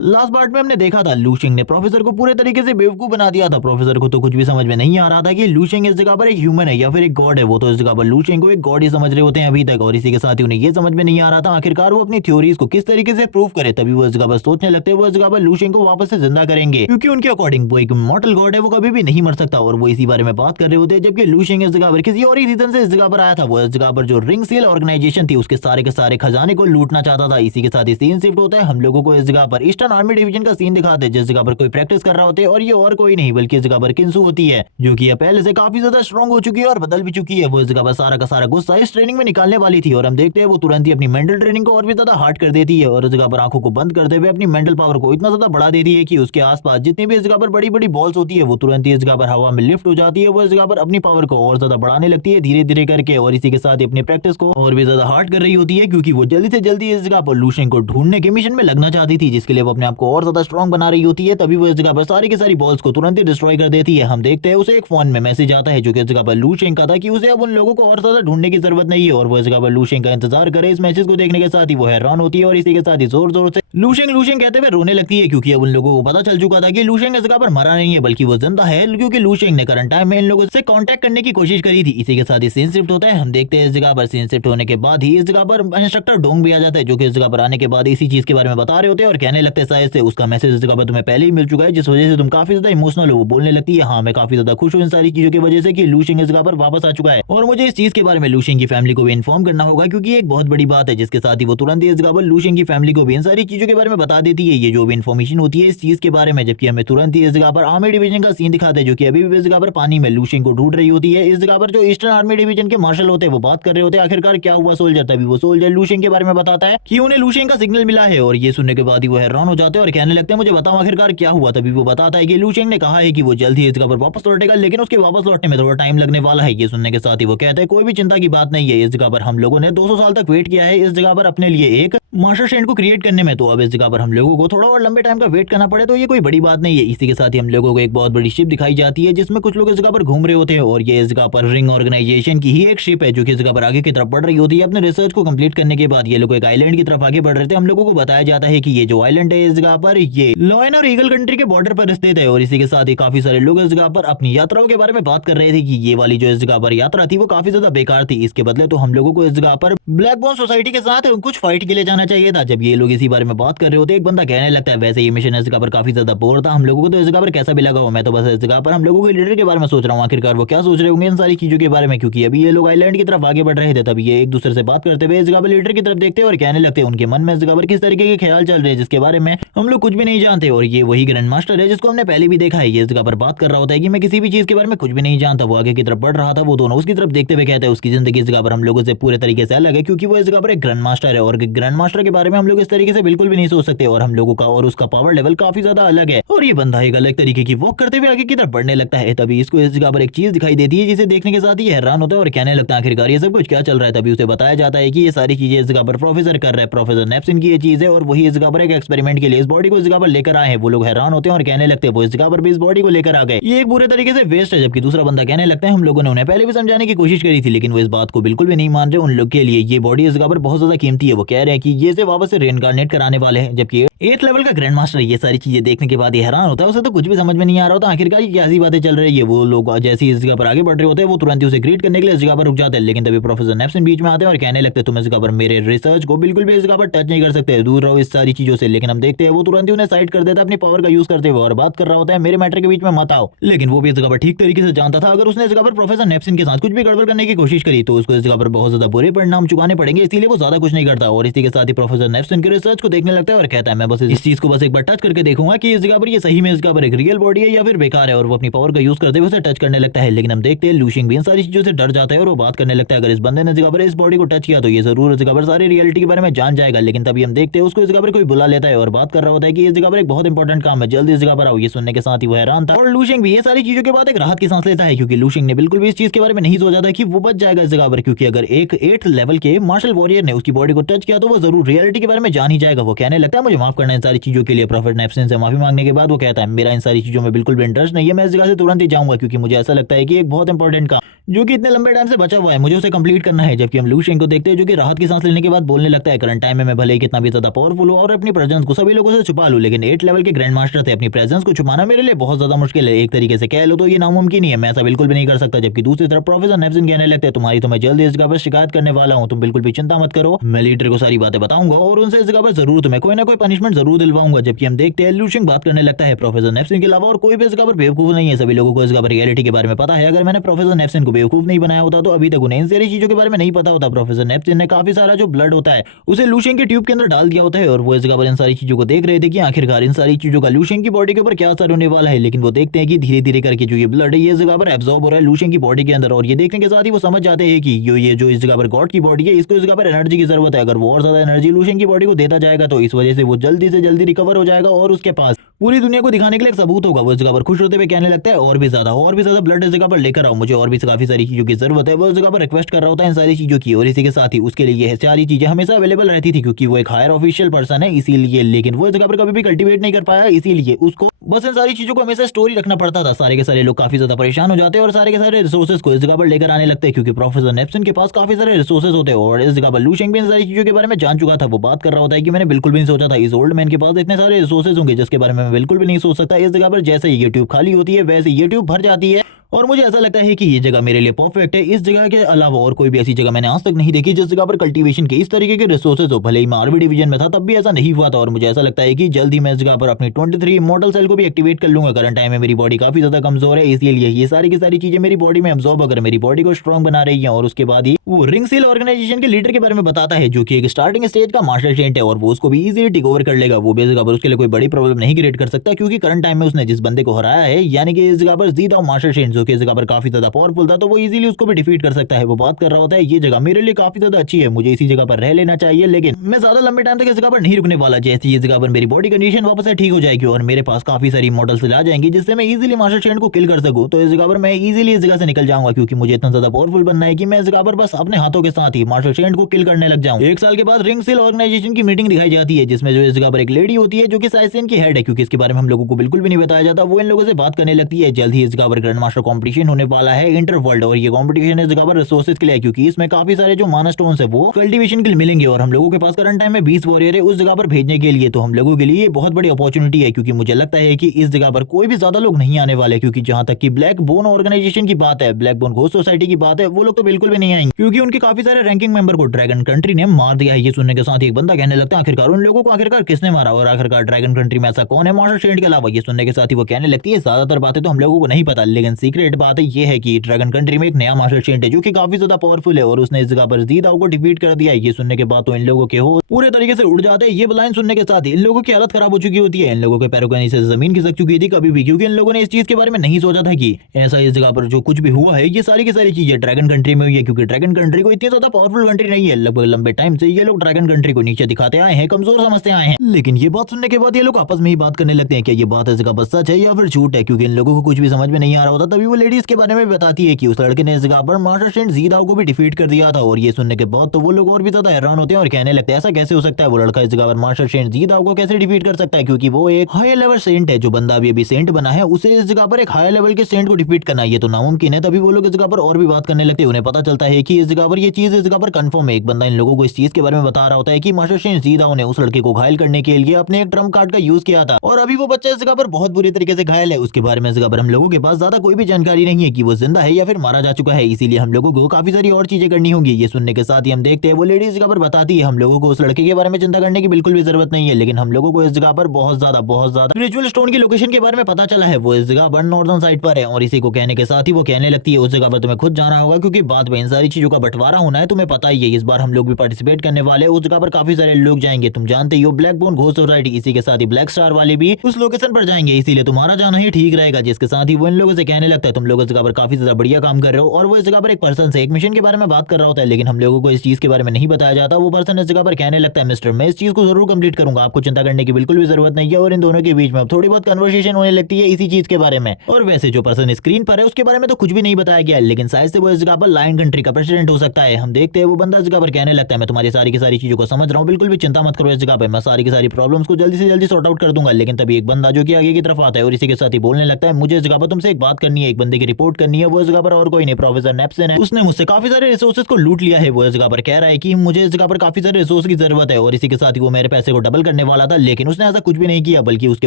Last part में हमने देखा था लूशिंग ने प्रोफेसर को पूरे तरीके से बेवकूफ बना दिया था। प्रोफेसर को तो कुछ भी समझ में नहीं आ रहा था कि लूशिंग इस जगह पर एक ह्यूमन है या फिर एक गॉड है। वो तो इस जगह पर लूशिंग को एक गॉड ही समझ रहे होते हैं अभी तक, और इसी के साथ ही उन्हें ये समझ में नहीं आ रहा था आखिरकार वो अपनी थ्योरीज को किस तरीके से प्रूव करे। तभी वो इस जगह पर सोचने लगते हैं वो इस जगह पर लूशिंग को वापस से जिंदा करेंगे, क्योंकि उनके अकॉर्डिंग वो एक मॉर्टल गॉड है, वो कभी भी नहीं मर सकता। और वो इसी बारे में बात कर रहे होते हैं जबकि लूशिंग इस जगह पर किसी और ही रीजन से इस जगह पर आया था। वो इस जगह पर जो रिंग सील ऑर्गेनाइजेशन थी उसके सारे के सारे खजाने को लूटना चाहता था। इसी के साथ ही सीन शिफ्ट होता है, हम लोगों को इस जगह पर ईस्टर्न आर्मी डिवीजन का सीन दिखाते हैं जिस जगह पर कोई प्रैक्टिस कर रहा होते हैं, और ये और कोई नहीं बल्कि इस जगह पर किंसू होती है जो कि पहले से काफी ज्यादा स्ट्रॉन्ग हो चुकी है और बदल भी चुकी है। वो इस जगह पर सारा का सारा गुस्सा इस ट्रेनिंग में निकालने वाली थी, और हम देखते हैं वो तुरंत ही अपनी मेंटल ट्रेनिंग को और भी ज्यादा हार्ड कर देती है, और इस जगह पर आंखों को बंद करते हुए अपनी मेंटल पावर को इतना ज्यादा बढ़ा देती है कि उसके आसपास जितनी भी इस जगह पर बड़ी बड़ी बॉल्स होती है वो तुरंत ही इस जगह पर हवा में लिफ्ट हो जाती है। वो इस जगह पर अपनी पावर को और ज्यादा बढ़ाने लगती है धीरे धीरे करके, और इसी के साथ ही अपनी प्रैक्टिस को और भी ज्यादा हार्ड कर रही होती है, क्योंकि वो जल्दी से जल्दी इस जगह पर लूशिंग को ढूंढने के मिशन में लगना चाहती थी, जिसके लिए वो अपने आप को और ज्यादा स्ट्रॉन्ग बना रही होती है। तभी वो इस जगह पर सारी की सारी बॉल्स को तुरंत ही डिस्ट्रॉय कर देती है। हम देखते हैं उसे एक फोन में मैसेज आता है जो कि इस जगह पर लूशिंग का था कि उसे अब उन लोगों को और ज्यादा ढूंढने की जरूरत नहीं है, और वो इस जगह पर लूशिंग का इंतजार करे। इस मैसेज को देखने के साथ ही वो हैरान होती है और इसी के साथ ही जोर जोर से लूशिंग लूशिंग कहते हुए रोने लगती है, क्योंकि अब उन लोगों को पता चल चुका था कि लूशिंग इस जगह पर मरा नहीं है बल्कि वो जिंदा है, क्योंकि लूशिंग ने करंट टाइम में इन लोगों से कांटेक्ट करने की कोशिश करी थी। इसी के साथ ही सीन शिफ्ट होता है, हम देखते हैं इस जगह पर सीन शिफ्ट होने के बाद ही इस जगह पर इंस्ट्रक्टर डोंग भी आ जाता है जो कि इस जगह पर आने के बाद इसी चीज के बारे में बता रहे होते हैं और कहने लगते हैं शायद से उसका मैसेज इस जगह पर तुम्हें पहले ही मिल चुका है जिस वजह से तुम काफी ज्यादा इमोशनल हो। वो बोलने लगती है हाँ मैं काफी ज्यादा खुश हूँ इन सारी चीजों की वजह से कि लूशिंग इस जगह पर वापस आ चुका है, और मुझे इस चीज के बारे में लूशिंग की फैमिली को भी इन्फॉर्म करना होगा क्योंकि एक बहुत बड़ी बात है। जिसके साथ ही वो तुरंत ही इस जगह पर लूशिंग की फैमिली को भी इन सारी चीजों के बारे में बता देती है ये जो भी इन्फॉर्मेशन होती है इस चीज के बारे में, जबकि हमें तुरंत ही इस जगह पर आर्मी डिवीजन का सीन दिखाते हैं जो कि अभी भी इस जगह पर पानी में लूशिंग को ढूंढ रही होती है। इस जगह पर जो ईस्टर्न आर्मी डिवीजन के मार्शल होते हैं वो बात कर रहे होते हैं आखिरकार क्या हुआ सोल्जर। तभी वो सोल्जर लूशिंग के बारे में बताता है कि उन्हें लूशिंग का सिग्नल मिला है, और ये सुनने के बाद ही वो हैरान हो जाते हैं और कहने लगते हैं मुझे बताओ आखिरकार क्या हुआ। तभी वो बताता है कि लूशिंग ने कहा है कि वो जल्द ही इस जगह पर वापस लौटेगा, लेकिन उसके वापस लौटने में थोड़ा टाइम लगने वाला है। ये सुनने के साथ ही वो कहते हैं कोई भी चिंता की बात नहीं है, इस जगह पर हम लोगों ने 200 साल तक वेट किया है इस जगह पर अपने लिए एक मास्टर शेंड को क्रिएट करने में, तो अब इस जगह पर हम लोगों को थोड़ा और लंबे टाइम का वेट करना पड़े तो ये कोई बड़ी बात नहीं है। इसी के साथ ही हम लोगों को एक बहुत बड़ी शिप दिखाई जाती है जिसमें कुछ लोग इस जगह पर घूम रहे होते हैं, और ये इस जगह पर रिंग ऑर्गेनाइजेशन की ही एक शिप है जो कि इस जगह पर आगे की तरफ बढ़ रही होती है। अपने रिसर्च को कंप्लीट करने के बाद ये लोग एक आइलैंड की तरफ आगे बढ़ रहे थे। हम लोगों को बताया जाता है कि ये जो आइलैंड है इस जगह पर ये लॉयन और ईगल कंट्री के बॉर्डर पर स्थित है, और इसी के साथ ही काफी सारे लोग इस जगह पर अपनी यात्राओं के बारे में बात कर रहे थे कि ये वाली जो इस जगह पर यात्रा थी वो काफी ज्यादा बेकार थी। इसके बदले तो हम लोगों को इस जगह पर ब्लैक बोन सोसाइटी के साथ कुछ फाइट के लिए जाना चाहिए था। जब ये लोग इसी बारे में बात कर रहे होते एक बंदा कहने लगता है वैसे ये मिशन इस जगह पर काफी ज्यादा बोर था, हम लोगों को तो इस जगह पर कैसा भी लगा हो, मैं तो बस इस जगह पर हम लोगों के लीडर के बारे में सोच रहा हूँ आखिरकार वो क्या सोच रहे होंगे इन सारी चीजों के बारे में, क्योंकि अभी ये लोग आइलैंड की तरफ आगे बढ़ रहे थे। तभी ये एक दूसरे से बात करते हुए इस जगह पर लीडर की तरफ देखते और कहने लगते हैं उनके मन में इस जगह पर किस तरीके के ख्याल चल रहे हैं जिसके बारे में हम लोग कुछ भी नहीं जानते। और ये वही ग्रैंड मास्टर है जिसको हमने पहले भी देखा है, ये इस जगह पर बात कर रहा होता है कि मैं किसी भी चीज के बारे में कुछ भी नहीं जानता। वो आगे की तरफ बढ़ रहा था, वो दोनों उसकी तरफ देखते हुए कहते हैं उसकी जिंदगी इस जगह पर हम लोगों से पूरे तरीके से अलग है, क्योंकि वो इस जगह पर एक ग्रैंड मास्टर है और ग्रैंड मास्टर के बारे में हम लोग इस तरीके से बिल्कुल भी नहीं सोच सकते, और हम लोगों का और उसका पावर लेवल काफी ज्यादा अलग है। और ये बंदा एक अलग तरीके की वॉक करते हुए आगे की तरफ बढ़ने लगता है। तभी इसको इस जगह पर एक चीज दिखाई देती है जिसे देखने के साथ ही हैरान होता है और कहने लगता है आखिरकार ये सब कुछ क्या चल रहा है। तभी उसे बताया जाता है कि ये सारी चीजें इस जगह पर प्रोफेसर कर रहे हैं, प्रोफेसर नेप्सिन की ये चीज है, और वही इस जगह पर एक एक्सपेरिमेंट के लिए इस बॉडी को इस जगह पर लेकर आए हैं। वो लोग हैरान होते हैं और कहने लगते हैं वो इस जगह पर भी इस बॉडी को लेकर आ गए, ये एक बुरे तरीके से वेस्ट है। जबकि दूसरा बंदा कहने लगता है हम लोगों ने उन्हें पहले भी समझाने की कोशिश करी थी लेकिन वो इस बात को बिल्कुल भी नहीं मान रहे, उन लोग के लिए ये बॉडी इस जगह पर बहुत ज्यादा कीमती है। वो कह रहे हैं कि ये से वापस से रेनकार्नेट कराने वाले हैं। जबकि 8th लेवल का ग्रैंड मास्टर ये सारी चीजें देखने के बाद ये हैरान होता है, उसे तो कुछ भी समझ में नहीं आ रहा होता आखिरकार ये कैसी बातें चल रही है। वो लोग जैसे इस जगह पर आगे बढ़ रहे होते हैं वो तुरंत ही उसे ग्रीट करने के लिए इस जगह पर रुक जाते हैं, लेकिन तभी प्रोफेसर नेप्सिन बीच में आते हैं और कहने लगते हैं तुम इस जगह पर मेरे रिसर्च को बिल्कुल भी इस जगह पर टच नहीं कर सकते, दूर रहो इस सारी चीजों से। लेकिन हम देखते हैं वो तुरंत ही उन्हें साइड कर देता है अपनी पावर का यूज करते हुए और बात कर रहा होता है मेरे मैटर के बीच में मत आओ। लेकिन वो भी इस जगह पर ठीक तरीके से जानता था अगर उसने इस जगह पर प्रोफेसर नेप्सिन के साथ कुछ भी गड़बड़ करने की कोशिश करी तो उसको इस जगह पर बहुत ज्यादा बुरे परिणाम चुकाने पड़ेंगे, इसीलिए वो ज्यादा कुछ नहीं करता। और इसी के साथ ही प्रोफेसर नेप्सिन के रिसर्च को देखने लगता है और कहता है मैं बस इस चीज को बस एक बार टच करके देखूंगा कि इस जगह पर ये सही में इस जगह पर एक रियल बॉडी है या फिर बेकार है, और वो अपनी पावर का यूज करते हुए उसे टच करने लगता है। लेकिन हम देखते हैं लूशिंग भी इन सारी चीजों से डर जाता है और वो बात करने लगता है अगर इस बंदे ने इस जगह पर इस बॉडी को टच किया तो ये जरूर इस जगह पर सारी रियलिटी के बारे में जान जाएगा। लेकिन तभी हम देखते हैं उसको इस जगह पर कोई बुला लेता है और बात कर रहा होता है कि इस जगह पर एक बहुत इंपॉर्टेंट काम है, जल्दी इस जगह पर आओ। ये सुनने के साथ ही वो हैरान था, और लूशिंग भी ये सारी चीजों के बाद एक राहत की सांस लेता है क्योंकि लूशिंग ने बिल्कुल भी इस चीज के बारे में नहीं सोचा था कि वो बच जाएगा इस जगह पर, क्योंकि अगर एक 8th लेवल के मार्शल वॉरियर ने उसकी बॉडी को टच किया तो वो जरूर रियलिटी के बारे में जान ही जाएगा। वो कहने लगता है मुझे माफ करना इन सारी चीजों के लिए। प्रोफेसर नेप्सिन से माफी मांगने के बाद वो कहता है मेरा इन सारी चीजों में बिल्कुल भी इंटरेस्ट नहीं है, मैं इस जगह से तुरंत ही जाऊंगा क्योंकि मुझे ऐसा लगता है कि एक बहुत इंपॉर्टेंट काम जो कि इतने लंबे टाइम से बचा हुआ है, मुझे उसे कंप्लीट करना है। जबकि हम लू शेंग को देखते हैं जो कि राहत की सांस लेने के बाद बोलने लगता है, करंट टाइम में मैं भले ही कितना भी ज्यादा पावरफुल हूँ और अपनी प्रेजेंस को सभी लोगों से छुपा लूं, लेकिन 8 लेवल के ग्रैंड मास्टर से अपनी प्रेजेंस को छुपाना मेरे लिए बहुत ज्यादा मुश्किल है। एक तरीके से कह लो तो ये नामुमकिन ही है, मैं ऐसा बिल्कुल भी नहीं कर सकता। जबकि दूसरी तरफ प्रोफेसर नेफ्सिन कहने लगते हैं, तुम्हारी तो मैं जल्दी इस जगह पर शिकायत करने वाला हूँ, तुम बिल्कुल भी चिंता मत करो, मैं लीडर को सारी बातें बताऊंगा और उनसे इस जगह पर जरूर तुम्हें कोई ना कोई पनिशमेंट जरूर दिलवाऊंगा। जबकि हम देखते हैं लू शेंग बात करने लगता है, प्रोफेसर नेफ्सिन के अलावा और कोई भी इस जगह पर बेवकूफ नहीं है, सभी लोगों को इस जगह पर रियलिटी के बारे में पता है। अगर मैंने प्रोफेसर नेफ्सिन को बेवकूफ नहीं बनाया होता तो अभी तक उन्हें इन सारी चीजों के बारे में नहीं पता होता। प्रोफेसर नेफ्सिन ने काफी सारा जो ब्लड होता है उसे लू शेंग के ट्यूब के अंदर डाल दिया होता है और वो इस जगह पर इन सारी चीजों को देख रहे थे कि आखिरकार इन सारी चीजों का लू शेंग की बॉडी के ऊपर क्या असर होने वाला है। लेकिन वो देखते हैं कि धीरे धीरे करके जो ये ब्लड है ये इस जगह पर एब्जॉर्ब हो रहा है लू शेंग की बॉडी के अंदर, और ये देखने के साथ ही वो समझ जाते हैं कि ये जो इस जगह पर गॉड की बॉडी है इसको इस जगह पर एनर्जी की जरूरत है। अगर वो और ज्यादा एनर्जी लू शेंग की बॉडी को देता जाएगा तो इस वजह से वो जल्दी से जल्दी रिकवर हो जाएगा और उसके पास पूरी दुनिया को दिखाने के लिए एक सबूत होगा। वो इस जगह पर खुश होते हुए कहने लगता है, और भी ज्यादा ब्लड इस जगह पर लेकर आओ, मुझे और भी काफी सारी चीजों की जरूरत है। वो इस जगह पर रिक्वेस्ट कर रहा होता है इन सारी चीजों की, और इसी के साथ ही उसके लिए ये सारी चीजें हमेशा अवेलेबल रहती थी क्योंकि वो एक हायर ऑफिशियल पर्सन है इसीलिए। लेकिन वो इस जगह पर कभी भी कल्टीवेट नहीं कर पाया, इसीलिए उसको बस इन सारी चीजों को हमेशा स्टोरी रखना पड़ता था। सारे के सारे लोग काफी ज्यादा परेशान हो जाते हैं और सारे के सारे रिसोर्सेज को इस जगह पर लेकर आने लगते हैं क्योंकि प्रोफेसर नेप्सन के पास काफी सारे रिसोर्सेज होते हैं। और इस जगह पर लू शेंग भी इन सारी चीजों के बारे में जान चुका था। वो बात कर रहा होता है कि मैंने बिल्कुल भी नहीं सोचा था इस ओल्ड मैन के पास इतने सारे रिसोर्सेज होंगे जिसके बारे में मैं बिल्कुल भी नहीं सोच सकता। इस जगह पर जैसे ये ट्यूब खाली होती है वैसे ये ट्यूब भर जाती है और मुझे ऐसा लगता है कि ये जगह मेरे लिए परफेक्ट है। इस जगह के अलावा और कोई भी ऐसी जगह मैंने आज तक नहीं देखी जिस जगह पर कल्टीवेशन के इस तरीके के रिसोर्सेज हो। भले ही मैं आरबी डिवीजन में था तब भी ऐसा नहीं हुआ था और मुझे ऐसा लगता है कि जल्द ही मैं इस जगह पर अपनी 23 इमॉर्टल सेल को भी एक्टिवेट कर लूंगा। करंट टाइम में मेरी बॉडी काफी ज्यादा कमजोर है इसीलिए ये सारी की सारी चीजें मेरी बॉडी में अब्सॉर्ब अगर मेरी बॉडी को स्ट्रॉन्ग बना रही है। और उसके बाद ही वो रिंग सील ऑर्गेनाइजेशन के लीडर के बारे में बताता है जो कि एक स्टार्टिंग स्टेज का मार्शल सेंट है और वो उसको भी इजीली टेक ओवर कर लेगा। वो भी इस जगह पर उसके लिए कोई बड़ी प्रॉब्लम नहीं क्रिएट कर सकता क्योंकि करंट टाइम में उसने जिस बंदे को हराया है यानी कि इस जगह पर जीदाओ मार्शल सेंट जो कि इस जगह पर काफी ज्यादा पावरफुल था तो वो इजीली उसको भी डिफीट कर सकता है। वो बात कर रहा होता है ये जगह मेरे लिए काफी ज्यादा अच्छी है, मुझे इसी जगह पर रह लेना चाहिए, लेकिन मैं ज्यादा लंबे टाइम तक इस जगह पर नहीं रुकने वाला। जैसे ये जगह पर मेरी बॉडी कंडीशन वापस से ठीक हो जाएगी और मेरे पास काफी सारी मॉडल्स आ जाएंगी जिससे मैं इजीली मार्शल सेंट को किल कर सकूं तो इस जगह पर मैं इजीली इस जगह से निकल जाऊंगा क्योंकि मुझे इतना ज्यादा पावरफुल बनना है कि मैं इस जगह पर बस अपने हाथों के साथ ही मार्शल सेंट को किल करने लग जाऊं। 1 साल के बाद रिंग सील ऑर्गेनाइजेशन की मीटिंग दिखाई जाती है जिसमें जो इस जगह पर एक लेडी होती है जो कि साइसेन की हेड है क्योंकि इसके बारे में हम लोगों को बिल्कुल भी नहीं बताया जाता। वो इन लोगों से बात करने लगती है। जल्द ही इस जगह पर ग्रैंड मास्टर कॉम्पिटिशन होने वाला है इंटर वर्ल्ड और ये कॉम्पिटिशन इस जगह पर रिसोर्सेज के लिए क्योंकि इसमें काफी सारे जो माना स्टोन्स है वो कल्टीवेशन के लिए मिलेंगे और हम लोगों के पास करंट टाइम में 20 वॉरियर है उस जगह पर भेजने के लिए। तो हम लोगों के लिए ये बहुत बड़ी अपॉर्चुनिटी है क्योंकि मुझे लगता है कि इस जगह पर कोई भी ज्यादा लोग नहीं आने वाले क्योंकि जहां तक कि ब्लैक बोन ऑर्गेनाइजेशन की बात है, ब्लैक बोन घोस्ट सोसाइटी की बात है, वो लोग तो बिल्कुल भी नहीं आएंगे क्योंकि उनके काफी सारे रैंकिंग मेंबर को ड्रैगन कंट्री ने मार दिया है। ये सुनने के साथ एक बंदा कहने लगता है आखिरकार उन लोगों को आखिरकार किसने मारा और आखिरकार ड्रैगन कंट्री में ऐसा कौन है मार्शल सेंट के अलावा। ये सुनने के साथ ही वो कहने लगती है ज्यादातर बातें तो हम लोगों को नहीं पता लेकिन सीक्रेट बात है ये है कि ड्रैगन कंट्री में एक नया मार्शल सेंट है जो कि काफी ज्यादा पावरफुल है और उसने इस जगह पर जीदाओ को डिफीट कर दिया है। ये सुनने के बाद तो इन लोगों के हो पूरे तरीके से उड़ जाते हैं। ये लाइन सुनने के साथ ही इन लोगों की हालत खराब हो चुकी होती है, इन लोगों के पैरों के नीचे जमीन खिसक चुकी थी कभी भी क्योंकि इन लोगों ने इस चीज के बारे में नहीं सोचा था कि ऐसा इस जगह पर जो कुछ भी हुआ है ये सारी की सारी चीजें ड्रैगन कंट्री में हुई है क्योंकि ड्रैगन कंट्री को इतनी ज्यादा पावरफुल कंट्री नहीं है। लगभग लंबे टाइम से ये लोग ड्रैगन कंट्री को नीचे दिखाते आए हैं, कमजोर समझते आए हैं। लेकिन ये बात सुनने के बाद ये लोग आपस में ही बात करने लगते हैं कि ये बात इस जगह पर सच है या फिर झूठ है क्योंकि इन लोगों को कुछ भी समझ में नहीं आ रहा होता। तभी वो लेडीज के बारे में बताती है कि उस लड़के ने इस जगह पर मार्शल सेंट जीदाओ को भी डिफीट कर दिया था और ये सुनने के बाद तो वो लोग और भी ज्यादा हैरान होते हैं और कहने लगते हैं ऐसा कैसे हो सकता है, वो लड़का इस जगह पर मार्शल सेंट जीदाओ को कैसे डिफीट कर सकता है क्योंकि वो एक हाई लेवल सेंट है। जो बंदा अभी सेंट बना है उसे इस जगह पर एक हाई लेवल के सेंट को डिफीट करना ये तो नामुमकिन है। तभी वो लोग इस जगह पर और भी बात करने लगते हैं। उन्हें पता चलता है कि इस जगह पर ये चीज इस जगह पर कंफर्म है। एक बंदा इन लोगों को इस चीज के बारे में बता रहा होता है कि मार्शल सेंट जीदाओ ने उस लड़के को घायल करने के लिए अपने एक ट्रम्प कार्ड का यूज किया था और अभी वो बच्चा इस जगह पर बहुत बुरी तरीके से घायल है। उसके बारे में इस जगह पर हम लोगों के पास ज्यादा कोई भी जानकारी नहीं है कि वो जिंदा है या फिर मारा जा चुका है, इसीलिए हम लोगों को काफी सारी और चीजें करनी होंगी। ये सुनने के साथ ही हम देखते हैं वो लेडी इस जगह पर बताती है हम लोगों को उस लड़के के बारे में चिंता करने की बिल्कुल भी जरूरत नहीं है, लेकिन हम लोगों को इस जगह पर बहुत ज्यादा रिचुअल स्टोन की लोकेशन के बारे में पता चला है। वो इस जगह पर नॉर्दर्न साइड पर है और इसी को कहने के साथ ही वो कहने लगती है उस जगह पर तुम्हें खुद जाना होगा क्योंकि बाद में इन सारी चीजों का बंटवारा होना है, तुम्हें पता ही है। इस बार हम लोग भी पार्टिसिपेट करने वाले हैं, उस जगह पर काफी सारे लोग जाएंगे, तुम जानते ही हो ब्लैक बोन घोस्ट सोसाइटी, इसी के साथ ही ब्लैक स्टार वाले भी उस लोकेशन पर जाएंगे, इसीलिए तुम्हारा जाना ही ठीक रहेगा। जिसके साथ ही वो इन लोगों से कहने लगता है तुम लोग इस जगह पर काफी ज्यादा बढ़िया काम कर रहे हो और वो इस जगह पर एक पर्सन से एक मिशन के बारे में बात कर रहा होता है लेकिन हम लोगों को इस चीज के बारे में नहीं बताया जाता। वो पर्सन इस जगह पर कहने लगता है मिस्टर मैं इस चीज को जरूर कंप्लीट करूंगा, आपको चिंता करने की बिल्कुल भी जरूरत नहीं है। और इन दोनों के बीच में थोड़ी बहुत कन्वर्सेशन होने लगती है इसी चीज के बारे में। और वैसे जो पर्सन स्क्रीन पर है उसके बारे में तो कुछ भी नहीं बताया गया लेकिन शायद से वो इस जगह पर लायन कंट्री का प्रेसिडेंट हो सकता है। हम देखते हैं वो बंदा इस जगह पर कहने लगता है मैं तुम्हारी सारी की सारी चीजों को समझ रहा हूँ, बिल्कुल भी चिंता मत करो, इस जगह पर मैं सारी की सारी प्रॉब्लम्स को जल्दी से जल्दी सॉर्ट आउट कर दूंगा। लेकिन तभी एक बंदा जो कि आगे की तरफ आता है और इसी के साथ ही बोलने लगता है मुझे इस जगह पर तुमसे एक बात करनी है। एक बंदे की रिपोर्ट करनी है, वो इस जगह पर और कोई नहीं प्रोफेसर नेप्सन है। उसने मुझसे काफी सारे रिसोर्सेज को लूट लिया है। वो इस जगह पर कह रहा है कि मुझे इस जगह पर काफी सारे रिसोर्स की जरूरत है और इसी के साथ ही वो मेरे पैसे को डबल करने वाला था, लेकिन उसने ऐसा कुछ भी नहीं किया, बल्कि उसकी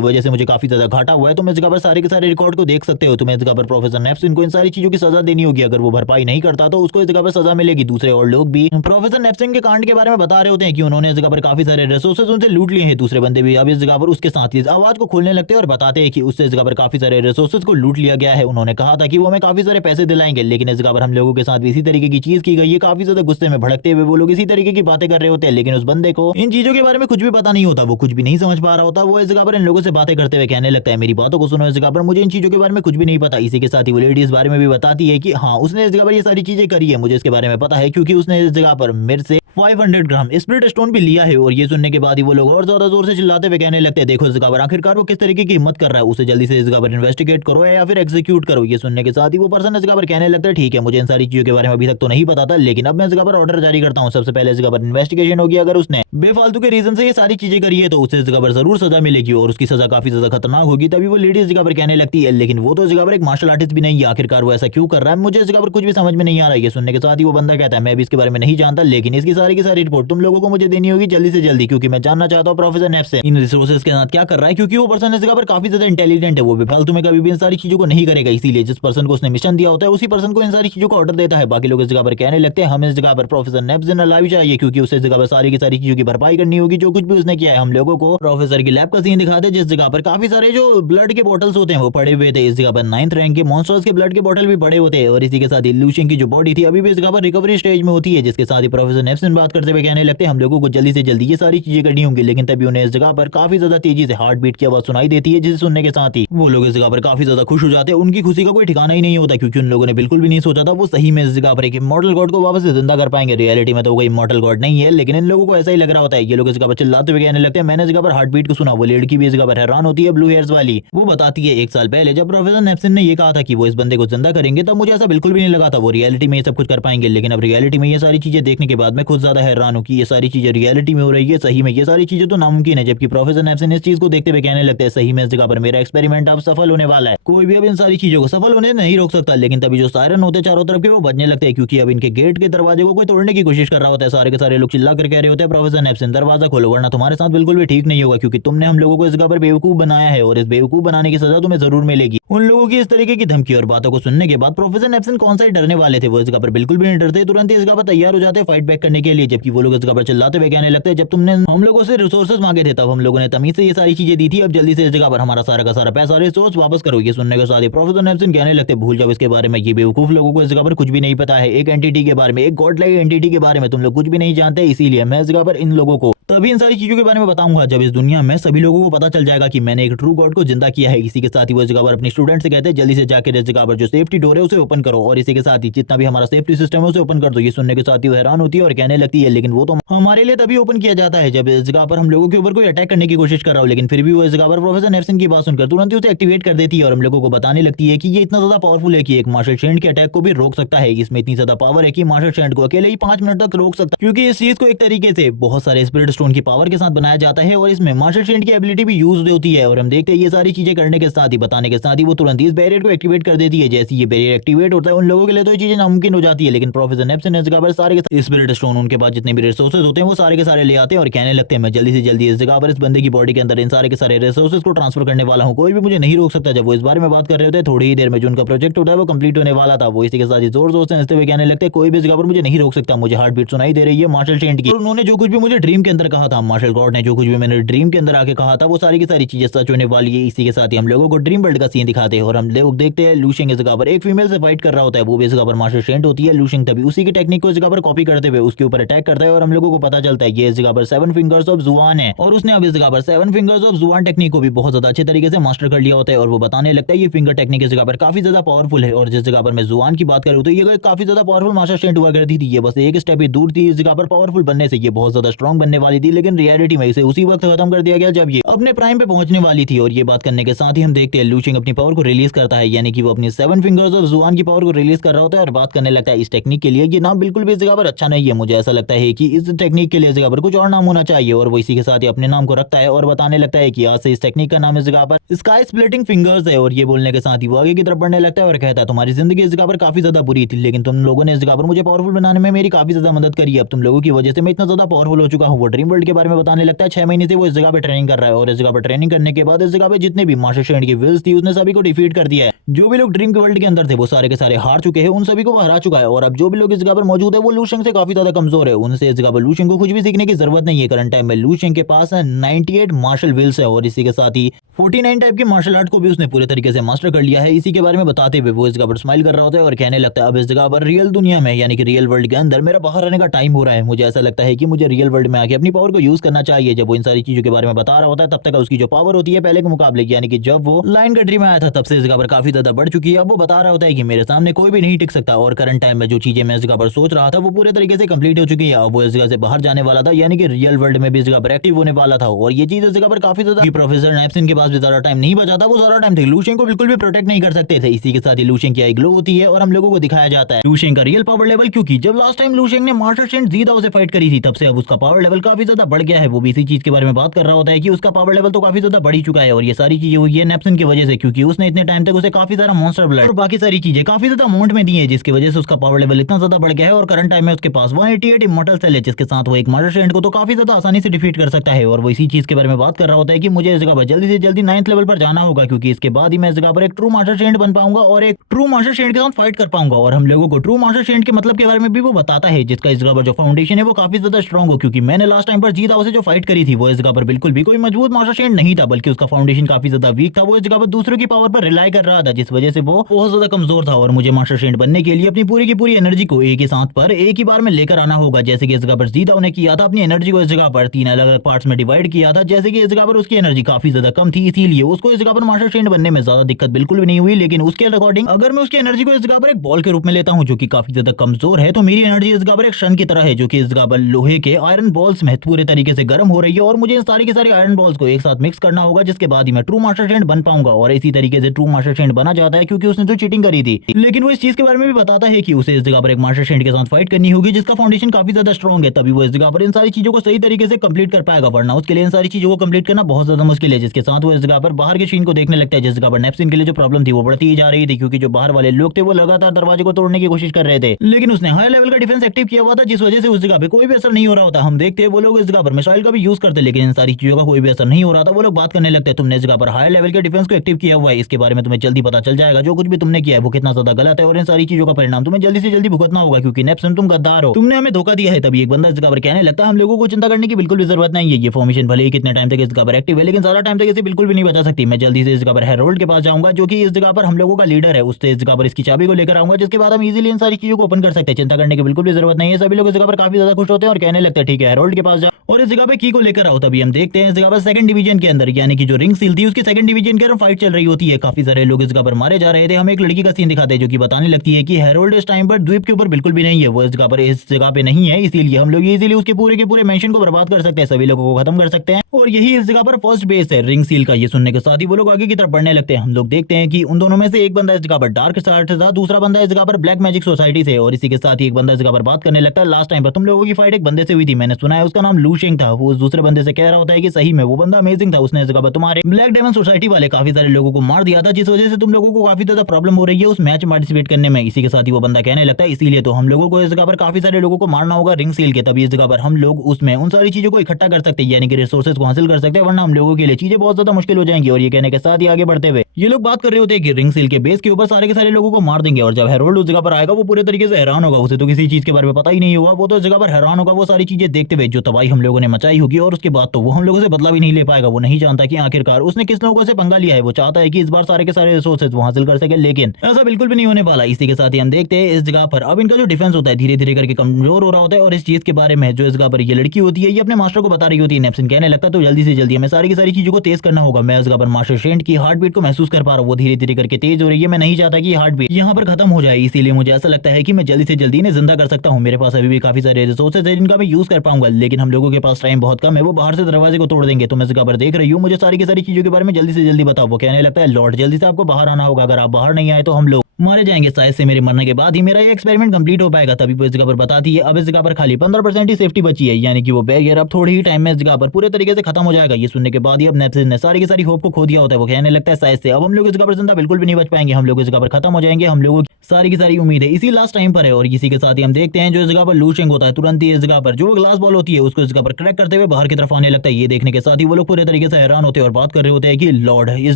वजह से मुझे काफी ज्यादा घाटा हुआ है। तो मैं इस जगह पर सारे के सारे रिकॉर्ड को देख सकते हो। तुम्हें इस जगह पर प्रोफेसर नेप्सन को इन सारी चीजों की सजा देनी होगी। अगर वो भरपाई नहीं करता तो उसको इस जगह पर सजा मिलेगी। दूसरे और लोग भी प्रोफेसर नेप्सन के कांड के बारे में बता रहे होते हैं कि उन्होंने इस जगह पर काफी सारे रिसोर्सेज उनसे लूट लिए हैं। दूसरे बंदे भी अब इस जगह पर उसके साथ ही आवाज को खोलने लगते हैं और बताते हैं कि उससे इस जगह पर काफी सारे रिसोर्सेज को लूट लिया गया है। उन्होंने कहा था कि वो हमें काफी सारे पैसे दिलाएंगे, लेकिन इस जगह पर हम लोगों के साथ भी इसी तरीके की चीज की गई है। काफी ज्यादा गुस्से में भड़कते हुए वो लोग इसी तरीके की बातें कर रहे होते हैं, लेकिन उस बंदे को इन चीजों के बारे में कुछ भी पता नहीं होता। वो कुछ भी नहीं समझ पा रहा होता। वो इस जगह पर इन लोगों से बातें करते हुए कहने लगता है, मेरी बातों को सुनो, इस जगह पर मुझे इन चीजों के बारे में कुछ भी नहीं पता। इसी के साथ ही वो लेडी इस बारे में भी बताती है कि हाँ, उसने इस जगह पर ये सारी चीजें करी है, मुझे इसके बारे में पता है, क्योंकि उसने इस जगह पर मेरे से 500 ग्राम स्पिरिट स्टोन भी लिया है। और ये सुनने के बाद ही वो लोग और ज्यादा जोर से चिल्लाते हुए कहने लगते हैं, देखो इस जगह पर आखिरकार वो किस तरीके की हिम्मत कर रहा है, उसे जल्दी से इस जगह पर इन्वेस्टिगेट करो या फिर एग्जीक्यूट करो। ये सुनने के साथ ही वो पर्सन इस जगह पर कहने लगता है, ठीक है, मुझे इन सारी चीजों के बारे में अभी तक तो नहीं पता था, लेकिन अब मैं इस जगह पर ऑर्डर जारी करता हूँ। सबसे पहले इस जगह पर इन्वेस्टिगेशन होगी। अगर उसने बेफालतू के रीजन से ये सारी चीजें करी है तो उसे इस जगह पर जरूर सजा मिलेगी और उसकी सजा काफी ज्यादा खतरनाक होगी। तभी वो लेडी इस जगह पर कहने लगती है, लेकिन वो तो इस जगह पर एक मार्शल आर्टिस्ट भी नहीं है, आखिरकार वो ऐसा क्यों कर रहा है, मुझे इस जगह पर कुछ भी समझ में नहीं आ रहा है। ये सुनने के साथ ही वो बंदा कहता है, मैं भी इसके बारे में नहीं जानता, लेकिन इसकी सारी की सारी रिपोर्ट तुम लोगों को मुझे देनी होगी जल्दी से जल्दी, क्योंकि मैं जानना चाहता हूँ प्रोफेसर नेप्सन इन रिसोर्सेज के साथ क्या कर रहा है। क्योंकि वो पर्सन इस जगह पर काफी ज्यादा इंटेलिजेंट है, वो बेफालतू में कभी भी इन सारी चीजों को नहीं करेगा। इसीलिए जिस पर्सन को उसने मिशन दिया होता है उसी पर्सन को इन सारी चीजों का ऑर्डर देता है। बाकी लोग इस जगह पर कहने लगते हैं, हमें इस जगह पर प्रोफेसर नेप्सन अलाइव चाहिए, क्योंकि उसे इस जगह पर सारी की सारी चीजों की भरपाई करनी होगी जो कुछ भी उसने किया है। हम लोगों को प्रोफेसर की लैब का सीन दिखाते हैं, जिस जगह पर काफी सारे जो ब्लड के बॉटल्स होते हैं वो पड़े हुए थे। इस जगह पर 9th रैंक के मॉन्स्टर्स के ब्लड के बॉटल भी पड़े होते हैं और इसी के साथ ही लूशियन की जो बॉडी थी अभी भी इस जगह पर रिकवरी स्टेज में होती है। जिसके साथ ही प्रोफेसर नेप्सन बात करते हुए कहने लगते हैं, हम लोगों को जल्दी से जल्दी ये सारी चीजें करनी होंगी। लेकिन तभी उन्हें इस जगह पर काफी ज्यादा तेजी से हार्ट बीट की आवाज सुनाई देती है, जिसे सुनने के साथ ही वो लोग इस जगह पर काफी ज्यादा खुश हो जाते हैं। उनकी खुशी का कोई ठिकाना ही नहीं होता, क्योंकि उन लोगों ने बिल्कुल भी नहीं सोचा था वो सही में इस जगह पर एक इमॉर्टल गॉड को वापस से जिंदा कर पाएंगे। रियलिटी में तो वो इमॉर्टल गॉड नहीं है, लेकिन इन लोगों को ऐसा ही लग रहा होता है। ये लोग इस जगह पर चिल्लाते हुए कहने लगते हैं, मैंने इस जगह पर हार्ट बीट को सुना। वो लड़की भी इस जगह पर हैरान होती है, ब्लू हेयर्स वाली। वो बताती है, 1 साल पहले जब प्रोफेसर नेप्सन ने ये कहा था कि वो इस बंदे को जिंदा करेंगे, तब मुझे ऐसा बिल्कुल भी नहीं लगा था वो रियलिटी में ये सब कुछ कर पाएंगे। लेकिन अब रियलिटी में ये सारी चीजें देखने के बाद मैं खुद ज्यादा हैरान हूँ कि ये सारी चीजें रियलिटी में हो रही है। सही में ये सारी चीजें तो नामुमकिन है। जबकि प्रोफेसर नेप्सन इस चीज को देखते हुए कहने लगते हैं, सही में इस जगह पर मेरा एक्सपेरिमेंट अब सफल होने वाला है, कोई भी अब इन सारी चीजों को सफल होने नहीं रोक सकता। लेकिन तभी जो सायरन होते हैं चारों तरफ के वो बजने लगते हैं, क्योंकि अब इनके गेट के दरवाजे को कोई तोड़ने की कोशिश कर रहा होता है। सारे के सारे लोग चिल्ला कर कह रहे होते हैं, प्रोफेसर नेप्सन दरवाजा खोलो वरना तुम्हारे साथ बिल्कुल भी ठीक नहीं होगा, क्योंकि तुमने हम लोगों को इस जगह पर बेवकूफ बनाया है और इस बेवकूफ बनाने की सजा तुम्हें जरूर मिलेगी। उन लोगों की इस तरीके की धमकी और बातों को सुनने के बाद प्रोफेसर नेप्सन कौन सा ही डरने वाले थे, वो इस जगह पर बिल्कुल भी नहीं डरते। तुरंत ही इस जगह पर तैयार हो जाते हैं फाइट बैक करने के लिए। जबकि वो लोग इस जगह पर चिल्लाते हुए कहने लगते हैं, जब तुमने हम लोगों से रिसोर्सेज मांगे थे तब हम लोगों ने तमीज से ये सारी चीजें दी थी, अब जल्दी से इस जगह पर हमारा सारा का सारा पैसा रिसोर्स वापस करो। ये सुनने के साथ ही प्रोफेसर नेप्सन कहने लगते, भूल जाओ इसके बारे में, ये बेवकूफ लोगों को इस जगह पर कुछ भी नहीं पता है। एक एंटिटी के बारे में, एक गॉड लाइक एंटिटी के बारे में तुम लोग कुछ भी नहीं जानते। इसीलिए मैं इस जगह पर इन लोगों को तभी इन सारी चीजों के बारे में बताऊंगा जब इस दुनिया में सभी लोगों को पता चल जाएगा कि मैंने एक ट्रू गॉड को जिंदा किया है। इसी के साथ ही वो इस जगह पर अपने स्टूडेंट से कहते हैं, जल्दी से जाकर इस जगह पर जो सेफ्टी डोर है उसे ओपन करो और इसी के साथ ही जितना भी हमारा सेफ्टी सिस्टम है उसे ओपन कर दो। ये सुनने के साथ ही वो हैरान होती है और कहने लगती है, लेकिन वो तो हमारे लिए तभी ओपन किया जाता है जब इस जगह पर हम लोगों के ऊपर कोई अटैक करने की कोशिश कर रहा हो। लेकिन फिर भी वो इस जगह पर प्रोफेसर नेप्सन की बात सुनकर तुरंत ही उसे एक्टिवेट कर देती है और हम लोगों को बताने लगती है कि ये इतना ज्यादा पावरफुल है कि एक मार्शल शेंड के अटैक को भी रोक सकता है। इसमें इतनी ज्यादा पावर है कि मार्शल शेंड को अकेले ही 5 मिनट तक रोक सकता है, क्योंकि इस चीज को एक तरीके से बहुत सारे स्पिरिट स्टोन की पावर के साथ बनाया जाता है और इसमें मार्शल शेंड की एबिलिटी भी यूज होती है। और हम देखते हैं ये सारी चीजें करने के साथ ही बताने के साथ ही वो तुरंत इस बैरियर को एक्टिवेट कर देती है। जैसे ये बैरियर एक्टिवेट होता है उन लोगों के लिए तो ये चीजें नामुमकिन हो जाती है। लेकिन प्रोफेसर नेप्सन इस जगह पर सारे के स्पिरिट स्टोन उनके पास जितने भी रिसोर्सेज होते हैं वो सारे के सारे ले आते हैं और कहने लगते हैं, मैं जल्दी से जल्दी इस जगह पर इस बंदे की बॉडी के अंदर इन सारे के सारे रिसोर्सेज को ट्रांसफर करने वाला हूँ, कोई भी मुझे नहीं रोक सकता। जब वो इस बारे में बात कर रहे होते हैं थोड़ी ही देर में जो उनका प्रोजेक्ट होता है वो कंप्लीट होने वाला था। वो इसी के साथ ही जोर जोर से हंसते हुए कहने लगते हैं, कोई भी इस जगह पर मुझे नहीं रोक सकता, मुझे हार्ट बीट सुनाई दे रही है मार्शल शेंड की। और उन्होंने जो कुछ भी मुझे ड्रीम के अंदर कहा था, मार्शल गॉड ने जो कुछ भी मैंने ड्रीम के अंदर आके कहा था वो सारी की सारी चीजें सच होने वाली है। इसी के साथ ही हम लोगों को ड्रीम वर्ल्ड का सीन दिखाते हैं और हम लोग देखते हैं लूशिंग इस जगह पर एक फीमेल से फाइट कर रहा होता है, वो भी इस जगह पर मार्शल शेंड होती है। लूशिंग तभी उसी की टेक्निक को इस जगह पर कॉपी करते हुए उसके ऊपर अटैक करता है और हम लोगों को पता चलता है ये इस जगह पर 7 फिंगर्स ऑफ जुआन है और उसने अब इस जगह पर 7 फिंगर्स ऑफ जुआन टेक्निक को भी बहुत ज्यादा अच्छे तरीके से मास्टर कर लिया होता है। और वो बताने लगता है ये फिंगर टेक्निक इस जगह पर काफी ज्यादा पावरफुल है। और जिस जगह पर मैं जुआन की बात करूँ तो ये काफी ज्यादा पावरफुल मास्टर शेंड हुआ करती थी, ये बस एक स्टेप ही दूर थी इस जगह पर पावरफुल बनने से। ये बहुत ज्यादा स्ट्रॉन्ग बनने वाली थी, लेकिन रियलिटी में इसे उसी वक्त खत्म कर दिया गया जब ये अपने प्राइम पे पहुंचने वाली थी। और ये बात करने के साथ ही हम देखते हैं लूशिंग अपनी पावर को रिलीज करता है, यानी कि वो अपनी 7 फिंगर्स और जुबान की पावर को रिलीज कर रहा होता है और बात करने लगता है इस टेक्निक के लिए। ये नाम बिल्कुल भी इस जगह पर अच्छा नहीं है, मुझे ऐसा लगता है कि इस टेक्निक के लिए इस जगह पर कुछ और नाम होना चाहिए। और वो इसी के साथ ही अपने नाम को रखता है और बताने लगता है कि आज से इस टेक्निक का नाम इस जगह पर स्काई स्प्लिटिंग फिंगर्स है। और ये बोलने के साथ ही वो आगे की तरफ बढ़ने लगता है और कहता है तुम्हारी जिंदगी इस जगह पर काफी ज्यादा बुरी थी, लेकिन तुम लोगों ने इस जगह पर मुझे पावरफुल बनाने में मेरी काफी ज्यादा मदद करी है। अब तुम लोगों की वजह से मैं इतना ज्यादा पावरफुल हो चुका हूँ। वो ड्रीम वर्ल्ड के बारे में बताने लगता है। 6 महीने से वो इस जगह पे ट्रेनिंग कर रहा है और इस जगह पर ट्रेनिंग करने के बाद इस जगह पे जितने भी मास्टर शेड की विल्स थी उसने सभी को डिफीट कर दिया है। जो भी लोग ड्रीम वर्ल्ड के अंदर थे वो सारे के सारे हार चुके हैं, उन सभी को हरा चुका है। और अब जो भी लोग इस जगह पर मौजूद है वो लू शेंग से काफी ज्यादा कमजोर है, उनसे इस जगह पर लू शेंग को कुछ भी सीखने की जरूरत नहीं है। करंट टाइम में लू शेंग के पास 98 मार्शल विल्स है और इसी के साथ ही 49 टाइप के मार्शल आर्ट को भी उसने पूरे तरीके से मास्टर कर लिया है। इसी के बारे में बताते हुए वो इस जगह पर स्माइल कर रहा होता है और कहने लगता है अब इस जगह पर रियल दुनिया में यानी कि रियल वर्ल्ड के अंदर मेरा बाहर आने का टाइम हो रहा है। मुझे ऐसा लगता है कि मुझे रियल वर्ल्ड में आके अपनी पावर को यूज करना चाहिए। जब वो इन सारी चीजों के बारे में बता रहा होता है तब तक उसकी जो पावर होती है पहले के मुकाबले, यानी कि जब वो लाइन कंट्री में आया था तब से इस जगह पर काफी ज्यादा बढ़ चुकी है। अब वो बता रहा होता है कि मेरे सामने कोई भी नहीं टिक सकता और करंट टाइम में जो चीजें मैं इस जगह पर सोच रहा था वो पूरे तरीके से कंप्लीट हो चुकी है। अब वो इस जगह से बाहर जाने वाला था, यानी कि रियल वर्ल्ड में भी इस जगह पर एक्टिव होने वाला था। और ये चीज इस जगह पर काफी ज्यादा प्रोफेसर नैप्सिन के पास भी ज्यादा टाइम नहीं बचा था, वो ज्यादा टाइम तक लू शेंग को बिल्कुल भी प्रोटेक्ट नहीं कर सकते थे। इसी के साथ ही लू शेंग की आई ग्लो होती है और हम लोगों को दिखाया जाता है लू शेंग का रियल पावर लेवल, क्योंकि जब लास्ट टाइम लू शेंग ने मास्टर शेंड जी दाओ से फाइट करी थी तब से अब उसका पावर लेवल काफी ज्यादा बढ़ गया है। वो भी इसी चीज के बारे में बात कर रहा होता है कि उसका पावर लेवल तो काफी ज्यादा बढ़ ही चुका है और ये सारी चीजें हुई है नैप्सिन की वजह से, क्योंकि उसने इतने टाइम तक उसे काफी सारा मॉन्स्टर ब्लड और बाकी सारी चीजें काफी ज्यादा अमाउंट में दी है, जिसकी वजह से उसका पावर लेवल इतना ज्यादा बढ़ गया है। और करंट टाइम में उसके पास 188 इमॉर्टल सेल है, जिसके साथ वो एक मास्टर शेंड को तो काफी ज्यादा आसानी से डिफीट कर सकता है। और वो इसी चीज के बारे में बात कर रहा होता है कि मुझे इस जगह पर जल्दी से जल्दी 9th लेवल पर जाना होगा, क्योंकि इसके बाद ही मैं इस जगह पर एक ट्रू मास्टर शेंड बन पाऊंगा और एक ट्रू मास्टर शेंड के साथ फाइट कर पाऊंगा। और हम लोगों को ट्रू मास्टर शेंड के मतलब के बारे में भी वो बताता है, जिसका इस जगह पर जो फाउंडेशन है वो काफी ज्यादा स्ट्रॉन्ग हो, क्योंकि मैंने लास्ट टाइम पर जी दाओ से जो फाइट करी थी वो इस जगह पर बिल्कुल भी कोई मजबूत मास्टर शेंड नहीं था, बल्कि उसका फाउंडेशन काफी ज्यादा वीक था। वो इस जगह पर दूसरों की पावर पर रिलाई कर रहा था, जिस वजह से वो बहुत ज्यादा कमजोर था। और मुझे मास्टर शेंड बनने के लिए अपनी पूरी की पूरी एनर्जी को एक ही साथ पर एक ही बार में लेकर आना होगा, जैसे कि इस जगह पर जी दाओ ने किया था। अपनी एनर्जी को इस जगह पर 3 अलग अलग पार्ट्स में डिवाइड किया था, जैसे कि इस जगह पर उसकी एनर्जी काफी ज्यादा कम थी, इसीलिए उसको इस जगह पर मास्टर शेंड बनने में ज्यादा दिक्कत बिल्कुल भी नहीं हुई। लेकिन उसके अकॉर्डिंग अगर मैं उसकी एनर्जी को इस जगह पर एक बॉल के रूप में लेता हूं जो कि काफी ज्यादा कमजोर है, तो मेरी एनर्जी इस जगह पर एक शन की तरह है, जो कि इस जगह पर लोहे के आयरन बॉल्स में पूरे तरीके से गर्म हो रही है। और मुझे इस सारी के सारे आयरन बॉल्स को एक साथ मिक्स करना होगा, जिसके बाद ही मैं ट्रू मास्टर शेंड बन पाऊंगा। और इसी तरीके से ट्रू मास्टर शेंड बना जाता है, क्योंकि उसने तो चीटिंग करी थी। लेकिन वो इस चीज के बारे में भी बताता है कि उसे इस जगह पर एक मास्टर शेंड के साथ फाइट करनी होगी जिसका फाउंडेशन काफी ज्यादा स्ट्रॉन्ग है, तभी वो इस जगह पर इन सारी चीजों को सही तरीके से कंप्लीट कर पाएगा, वरना उसके लिए इन सारी चीजों को कंप्लीट करना बहुत ज्यादा मुश्किल है। जिसके साथ वो इस जगह पर बाहर के सीन को देखने लगता है, जिस जगह पर नैप्सिन के लिए जो प्रॉब्लम थी वो बढ़ती ही जा रही थी, क्योंकि जो बाहर वाले लोग थे वो लगातार दरवाजे को तोड़ने की कोशिश कर रहे थे। लेकिन उसने हाई लेवल का डिफेंस एक्टिव किया हुआ था, जिस वजह से उस जगह पे कोई भी असर नहीं हो रहा होता। हम देखते हैं वो लोग इस जगह पर मिसाइल का भी यूज करते, लेकिन इन सारी चीजों का कोई भी असर नहीं हो रहा था। वो लोग बात करने लगते हैं तुमने इस जगह पर हाई लेवल के डिफेंस को एक्टिव किया हुआ है, इसके बारे में तुम्हें जल्दी पता चल जाएगा। जो कुछ भी तुमने किया है वो कितना ज्यादा गलत है और इन सारी चीजों का परिणाम तुम्हें जल्दी से जल्दी भुगतना होगा, क्योंकि नैप्सिन तुम गद्दार हो, तुमने हमें धोखा दिया है। तभी एक बंदा इस जगह पर कहने लगता है हम लोगों को चिंता करने की बिल्कुल भी जरूरत नहीं है, ये फॉर्मेशन भले ही कितने टाइम तक इस जगह पर एक्टिव है, लेकिन ज्यादा टाइम तक इसे बिल्कुल भी नहीं बचा सकती। मैं जल्दी से इस जगह पर हेरोल्ड के पास जाऊंगा, जो कि इस जगह पर हम लोगों का लीडर है, उससे इस जगह पर इसकी चाबी को लेकर आऊंगा, जिसके बाद हम इजीली इन सारी चीजों को ओपन कर सकते हैं। चिंता करने की बिल्कुल भी जरूरत नहीं है। सभी लोग इस जगह पर काफी ज्यादा खुश होते हैं और कहने लगते हैं ठीक है हेरोल्ड के पास जाओ और इस जगह पे की को लेकर आओ। तभी हम देखते हैं इस जगह पर सेकंड डिवीजन के अंदर, यानी कि जो रिंग सील थी उसकी सेकंड डिवीजन के अंदर फाइट चल रही होती है। काफी सारे लोग इस जगह पर मारे जा रहे थे। हमें एक लड़की का सीन दिखाते हैं जो कि बताने लगती है कि हेरोल्ड इस टाइम पर द्वीप के ऊपर बिल्कुल भी नहीं है, वो इस जगह पे नहीं है, इसीलिए हम लोग इजीली उसके पूरे के पूरे मेंशन को बर्बाद कर सकते हैं, सभी लोगों को खत्म कर सकते हैं। और यही इस जगह पर फर्स्ट बेस है रिंग सील का। ये सुनने के साथ ही वो लोग आगे की तरफ बढ़ने लगते हैं। हम लोग देखते हैं कि उन दोनों में से एक बंदा इस जगह पर डार्क साइड से था, दूसरा बंदा इस जगह पर ब्लैक मैजिक सोसाइटी से। और इसी के साथ ही एक बंदा इस जगह पर बात करने लगता है लास्ट टाइम पर तुम लोगों की फाइट एक बंदे से हुई थी, मैंने सुना है उसका नाम लू शेंग था। वो उस दूसरे बंदे से कह रहा होता है कि सही में वो बंदा अमेजिंग था, उसने इस जगह पर तुम्हारे ब्लैक डायमंड सोसाइटी वाले काफी सारे लोगों को मार दिया था, जिस वजह से तुम लोगों को काफी ज्यादा प्रॉब्लम हो रही है उस मैच में पार्टिसिपेट करने में। इसी के साथ ही वो बंदा कहने लगता है इसीलिए तो हम लोगों को इस जगह पर काफी सारे लोगों को मारना होगा रिंग सील के, तभी इस जगह पर हम लोग उसमें उन सारी चीजों को इकट्ठा कर सकते हैं, यानी कि रिसोर्सेज को हासिल कर सकते हैं, वरना हम लोगों के लिए चीजें बहुत ज्यादा मुश्किल हो जाएंगी। और ये कहने के साथ ही आगे बढ़ते हुए ये लोग बात कर रहे होते हैं कि रिंग सील के बेस के ऊपर सारे के सारे लोगों को मार देंगे। और जब हेरोल्ड उस जगह पर आएगा वो पूरे तरीके से हैरान होगा, उसे तो किसी चीज के बारे में पता ही नहीं होगा, वो तो इस जगह पर हैरान होगा वो सारी चीजें देखते हुए जो तबाही हम लोगों ने मचाई होगी। और उसके बाद तो वो हम लोगों से बदला भी नहीं ले पाएगा। वो नहीं जानता कि आखिरकार उसने किस लोगों से पंगा लिया है, वो चाहता है कि इस बार सारे के सारे रिसोर्सेज वो हासिल कर सके, लेकिन ऐसा बिल्कुल भी नहीं होने वाला। इसी के साथ ही हम देखते हैं इस जगह पर अब इनका जो डिफेंस होता है धीरे धीरे करके कमजोर हो रहा होता है। और इस चीज के बारे में जो इस जगह पर ये लड़की होती है ये अपने मास्टर को बता रही होती है। नैप्सिन कहने लगता है तो जल्दी से जल्दी हमें सारी की सारी चीजों को तेज करना होगा। मैं इस जगह पर मास्टर शेंड की हार्ट बीट को महसूस कर पा रहा हूँ, वो धीरे धीरे करके तेज हो रही है। मैं नहीं चाहता कि हार्ट बीट यहाँ पर खत्म हो जाए, इसीलिए मुझे ऐसा लगता है कि मैं जल्दी से जल्दी इन्हें जिंदा कर सकता हूँ। मेरे पास अभी भी काफी सारे रिसोर्सेज है जिनका मैं यूज कर पाऊंगा, लेकिन हम लोगों के पास टाइम बहुत कम है, वो बाहर से दरवाजे को तोड़ देंगे। तो मैं इस जगह पर देख रही हूँ, मुझे सारी की सारी चीजों के बारे में जल्दी से जल्दी बताओ। वो कहने लगता है लॉर्ड जल्दी से आपको बाहर आना होगा, अगर आप बाहर नहीं आए तो हम लोग मारे जाएंगे, शायद से मेरे मरने के बाद ही मेरा ये एक्सपेरिमेंट कंप्लीट हो पाएगा। तभी वो इस जगह पर बताती है अब इस जगह पर खाली 15% ही सेफ्टी बची है, यानी कि वो बैरियर अब थोड़ी ही टाइम में इस जगह पर पूरे तरीके से खत्म हो जाएगा। ये सुनने के बाद ही अब नेप्सिन ने सारी की सारी होप को खो दिया होता है। वो कहने लगता है शायद से अब हम लोग इस जगह पर जिंदा बिल्कुल भी नहीं बच पाएंगे, हम लोग इस जगह पर खत्म हो जाएंगे, हम लोगों की सारी की सारी उम्मीद है इसी लास्ट टाइम पर है। और इसी के साथ ही हम देखते हैं जो इस जगह पर लू शेंग होता है तुरंत ही इस जगह पर जो ग्लास बॉल होती है उसको इस जगह पर क्रैक करते हुए बाहर की तरफ आने लगता है। ये देखने के साथ ही वो लोग पूरे तरीके से हैरान होते हैं और बात कर रहे होते हैं कि लॉर्ड इस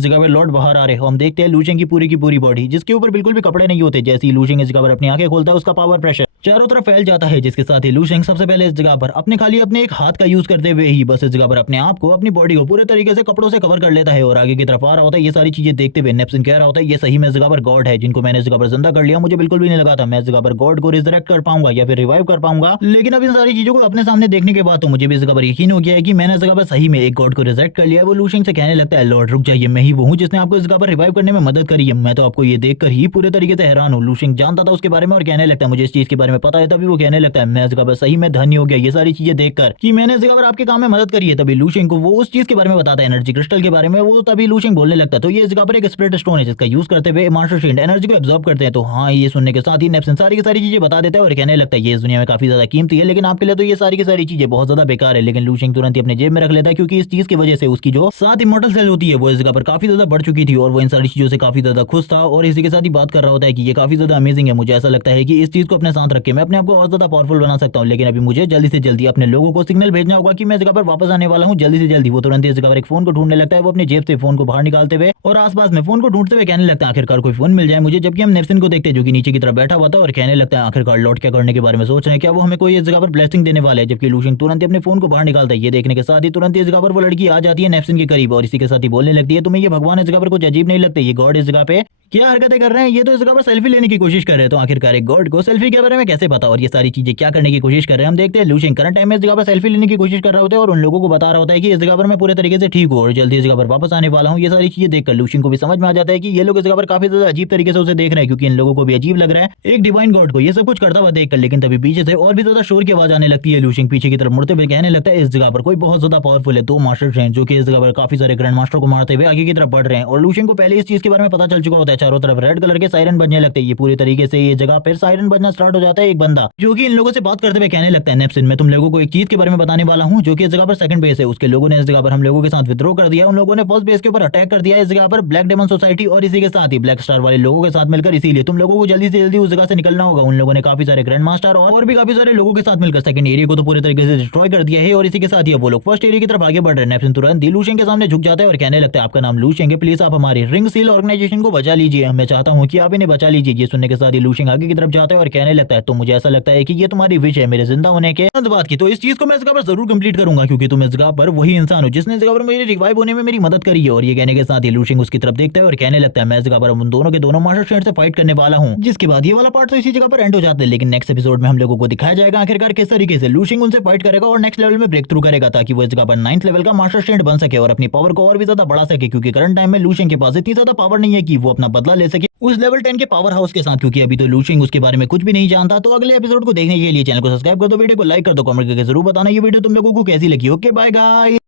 जगह पर लॉर्ड बाहर आ रहे हो। हम देखते हैं लू शेंग की पूरी बॉडी जिसके ऊपर बिल्कुल भी कपड़े नहीं होते। जैसे ही लू शेंग इस जगह पर अपनी आंखें खोलता है उसका पावर प्रेशर चारों तरफ फैल जाता है, जिसके साथ ही लू शेंग सबसे पहले इस जगह पर अपने एक हाथ का यूज करते हुए ही बस इस जगह पर अपने आप को अपनी बॉडी को पूरे तरीके से कपड़ों से कवर कर लेता है और आगे की तरफ आ रहा होता है। ये सारी चीजें देखते हुए नेप्सिन कह रहा होता है ये सही में इस जगह पर गॉड है जिनको मैंने इस जगह पर जिंदा कर लिया। मुझे बिल्कुल भी नहीं लगा था मैं इस जगह पर गॉड को रिजरेक्ट कर पाऊंगा या फिर रिवाइव कर पाऊंगा, लेकिन अब इन सारी चीजों को अपने सामने देखने के बाद तो मुझे भी इस जगह पर यकीन हो गया है कि मैंने इस जगह पर सही में एक गॉड को रिजरेक्ट कर लिया है। वो लू शेंग से कहने लगता है लॉर्ड रुक जाइए, मैं ही वो हूँ जिसने आपको इस जगह पर रिवाइव करने में मदद करी है। मैं तो आपको ये देखकर ही पूरे तरीके से हैरान हूँ। लू शेंग जानता था उसके बारे में और कहने लगता है मुझे इस चीज के बारे में पता है। तभी वो कहने लगता है मैं इस जगह पर सही में धन्य हो गया ये सारी चीजें देखकर कि मैंने इस जगह पर आपके काम में मदद करी है। तभी लू शेंग को वो उस चीज के बारे में बताता है एनर्जी क्रिस्टल के बारे में। वो तभी लू शेंग बोलने लगता है तो ये इस जगह पर एक स्पिरिट स्टोन है जिसका यूज करते हुए मास्टर शील्ड एनर्जी को एब्जॉर्ब करते हैं। तो हाँ ये सुनने के साथ ही नेप्सिन सारी की सारी चीजें बता देता है और कहने लगता है ये इस दुनिया में काफी ज्यादा कीमती है लेकिन आपके लिए तो ये सारी की सारी चीजें बहुत ज्यादा बेकार है। लेकिन लू शेंग तुरंत ही अपने जेब में रख लेता है क्योंकि इस चीज की वजह से उसकी जो 7 इमॉर्टल सेल होती है वो इस जगह पर काफी ज्यादा बढ़ चुकी थी और वो इन सारी चीजों से काफी ज्यादा खुश था और इसी के साथ ही बात कर रहा होता है कि ये काफी ज्यादा अमेजिंग है। मुझे ऐसा लगता है कि इस चीज को अपने साथ रख के मैं अपने आप को और ज्यादा पावरफुल बना सकता हूँ, लेकिन अभी मुझे जल्दी से जल्दी अपने लोगों को सिग्नल भेजना होगा कि मैं इस जगह पर वापस आने वाला हूँ जल्दी से जल्दी। वो तुरंत इस जगह पर एक फोन को ढूंढने लगता है। वो अपनी जेब से फोन को बाहर निकालते हुए और आसपास में फोन को ढूंढते हुए कहने लगता है आखिरकार कोई फोन मिल जाए मुझे। जबकि हम नेप्सिन को देखते हैं जो कि नीचे की तरफ बैठा हुआ था और कहने लगता है आखिरकार लॉर्ड क्या करने के बारे में सोच रहे हैं, क्या वो हमें कोई इस जगह पर ब्लेसिंग देने वाले हैं। जबकि लू शेंग तुरंत ही अपने फोन को बाहर निकालता है। ये देखने के साथ ही तुरंत इस जगह पर वो लड़की आ जाती है नेप्सिन के करीब और इसी के साथ ही बोलने लगती है तुम्हें ये भगवान इस जगह पर कुछ अजीब नहीं लगते, ये गॉड इस जगह पे क्या हरकतें कर रहे हैं, ये तो इस जगह पर सेल्फी लेने की कोशिश कर रहे हैं। तो आखिरकार एक गॉड को सेल्फी के बारे में कैसे पता और ये सारी चीजें क्या करने की कोशिश कर रहे हैं। हम देखते हैं लू शेंग करंट टाइम में इस जगह पर सेल्फी लेने की कोशिश कर रहे होते हैं और उन लोगों को बता रहा होता है कि इस जगह पर मैं पूरे तरीके से ठीक हूँ और जल्दी इस जगह पर वापस आने वाला हूँ। ये सारी चीजें देखकर लू शेंग को भी समझ में आ जाता है कि ये लोग इस जगह पर काफी ज्यादा अजीब तरीके से उसे देख रहे हैं क्योंकि इन लोगों को भी अजीब लग रहा है एक डिवाइन गॉड को ये सब कुछ करता हुआ देखकर। लेकिन तभी पीछे से और भी ज्यादा शोर की आवाज आने लगती है। लू शेंग पीछे की तरफ मुड़ते हुए कहने लगता है इस जगह पर कोई बहुत ज्यादा पावरफुल है, 2 मास्टर हैं जो कि इस जगह पर काफी सारे ग्रैंड मास्टर को मारते हुए आगे की तरफ बढ़ रहे हैं। और लू शेंग को पहले इस चीज के बारे में पता चल चुका होता है। चारों तरफ रेड कलर के सायरन बजने लगते हैं। ये पूरी तरीके से ये जगह पर सायरन बजना स्टार्ट हो जाता है। एक बंदा जो कि इन लोगों से बात करते हुए कहने लगता है नेप्सिन मैं तुम लोगों को एक चीज के बारे में बताने वाला हूँ जो कि इस जगह पर सेकंड बेस है। उसके लोगों ने इस जगह पर हम लोगों के साथ विद्रोह कर दिया। उन लोगों ने फर्स्ट बेस के ऊपर अटैक कर दिया इस जगह पर ब्लैक डेमन सोसाइटी और इसी के साथ ही ब्लैक स्टार वाले लोगों के साथ मिलकर। इसीलिए तुम लोगों को जल्दी से जल्दी उस जगह से निकलना होगा। उन लोगों ने काफी सारे ग्रैंड मास्टर और भी काफी सारे लोगों के साथ मिलकर सेकंड एरिया को तो पूरे तरीके से डिस्ट्रॉय कर दिया है और इसी के साथ ही वो लोग फर्स्ट एरिया की तरफ आगे बढ़ रहे हैं। नेप्सिन तुरंत लू शेंग के सामने झुक जाता है और कहने लगता है आपका नाम लू शेंग है, प्लीज आप हमारी रिंग सील ऑर्गेनाइजेशन को बचा लीजिए, मैं चाहता हूँ कि आप इन्हें बचा लीजिए। ये सुनने के साथ ही लू शेंग आगे की तरफ जाता है और कहने लगता है तो मुझे ऐसा लगता है कि ये तुम्हारी विश है मेरे जिंदा होने के बाद की, तो इस चीज को मैं इस जगह पर जरूर कंप्लीट करूंगा क्योंकि तुम इस जगह पर वही इंसान हो जिसने इस जगह पर मेरे रिवाइव होने में मेरी मदद करी है। और ये कहने के साथ ही लू शेंग उसकी तरफ देखता है और कहने लगता है मैं इस जगह पर उन दोनों के दोनों मास्टर शेड से फाइट करने वाला हूँ। जिसके बाद ये वाला पार्ट तो इसी जगह पर एंड हो जाता है। लेकिन नेक्स्ट एपिसोड में हम लोगों को दिखाया जाएगा आखिरकार किस तरीके से लू शेंग उनसे फाइट करेगा और नेक्स्ट लेवल में ब्रेक थ्रू करेगा ताकि वो इस जगह पर 9th लेवल का मास्टर शेड बन सके और अपनी पावर को और भी ज्यादा बढ़ा सके क्योंकि करंट टाइम में लू शेंग के पास इतनी ज्यादा पावर नहीं है कि वो अपना बदला ले सके उस लेवल 10 के पावर हाउस के साथ क्योंकि अभी तो लू शेंग उसके बारे में कुछ भी नहीं जानता। तो अगले एपिसोड को देखने के लिए चैनल को सब्सक्राइब कर दो, वीडियो को लाइक कर दो, कमेंट करके जरूर बताना ये वीडियो तुम लोगों को कैसी लगी। Okay bye guys.